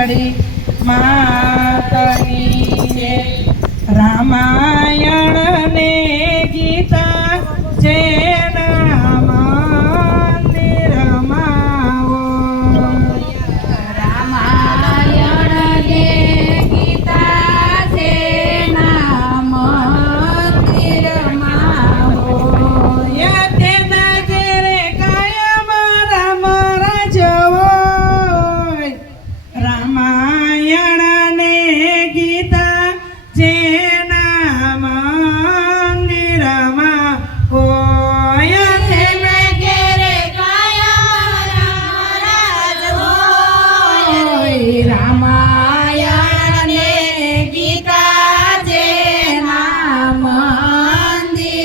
મેલડી માતની જય. રામાયણ ને ગીતા જેના મંદિરમાં રામાયણ ને ગીતા જેના મંદિરમાં હોય તેના ઘેરે કાયમ રામ રાજ હોય. રામાયણ ને ગીતા જેના મંદિરમાં હોય તેના ઘેરે કાયમ રામ રાજ હોય. રામાયણ ને ગીતા જેના મંદિરમાં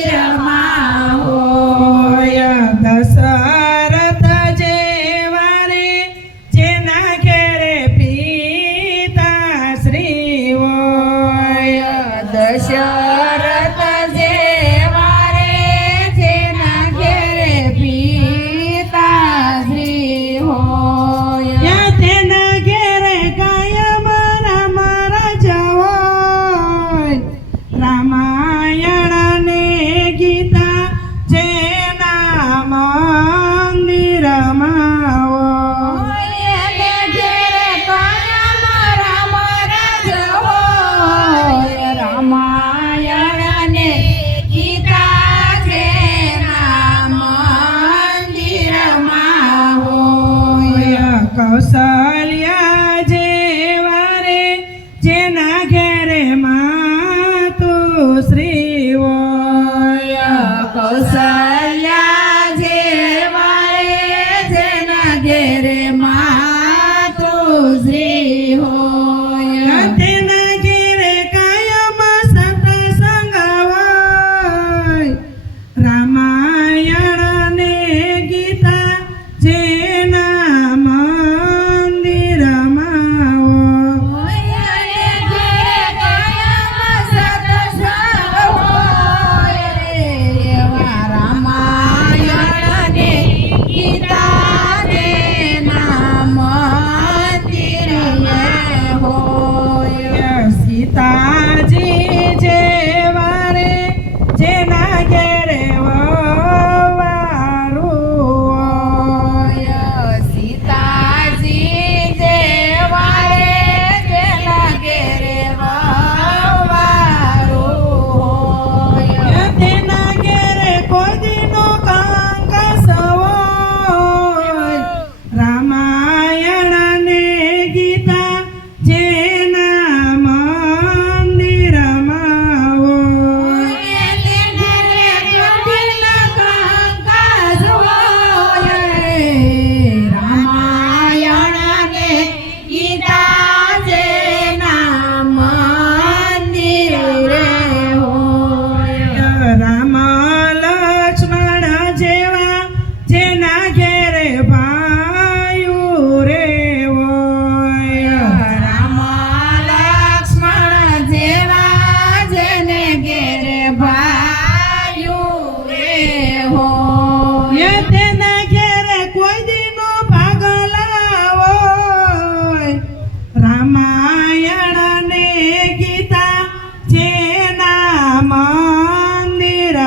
હોય. દશરથ જેવા રે જેના ઘેરે પિતા શ્રી હોય. દશરથ જેવા રે જેના ઘેરે પિતાશ્રી હોય. તેના ઘેરે કાયમ રામ રાજ હોય. રામાયણ ને ગીતા જેના મંદિરમાં હોય. એને ઘેરે કાયમ રામ રાજ હોય. રામાયણ ને ગીતા જેના મંદિરમાં હોય. કૌશલ્યા જેવા રે જેના ઘેરે માતુશ્રી હોય. કૌશલ્યા જેવા રે જેના ઘેરે માતુશ્રી હોય. તેના ઘેરે કાયમ સત્સંગ હોય. રામાયણ ને ગીતા જેના મંદિરમાં હોય. એને ઘેરે કાયમ સત્સંગ હોય રે. એવા રામાયણ ને ગીતા જેના મંદિરે હોય. સીતાજી જેવા રે જેના ઘેરે વવારું હોય. સીતાજી જેવા રે જેના ઘેરે વવારું હોય. તેના ઘેરે કોઈ દીનો કંકાસ હોય. રામાયણ ને ગીતા જેના મંદિરમાં હોય. એને ઘેરે કઠિન કંકાસ હોય રે. રામાયણ ને ગીતા જેના મંદિરે હોય. રામ લક્ષ્મણ જેવા જેના ઘેરે ભાયું રે હોય. રામ લક્ષ્મણ જેવા જેને ઘેરે ભાયું રે હોય. તેના ઘેરે કોઈ દીનો ભાગલા હોય. રામાયણ ને ગીતા જેના મંદિરમાં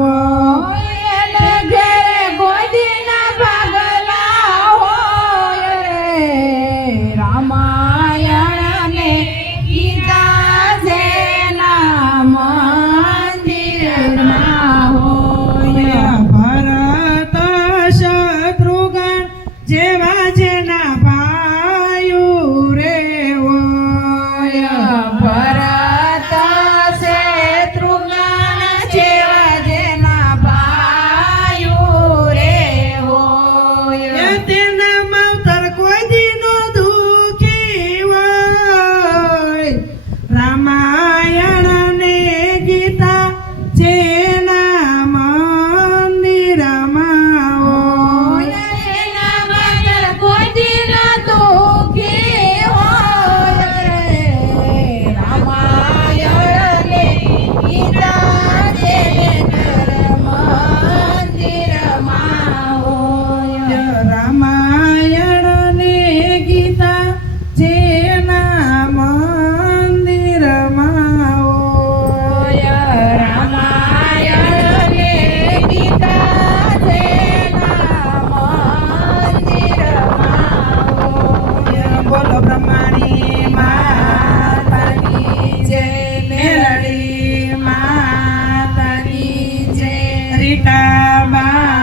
હોય. એને ઘેરે ગોદીના ભાગલા હોય રે. રામાયણ ને ગીતા જેના મંદિરમાં હોય. ભરત શત્રુઘ્ન જેવા જેના ભાયું રે સીતાબા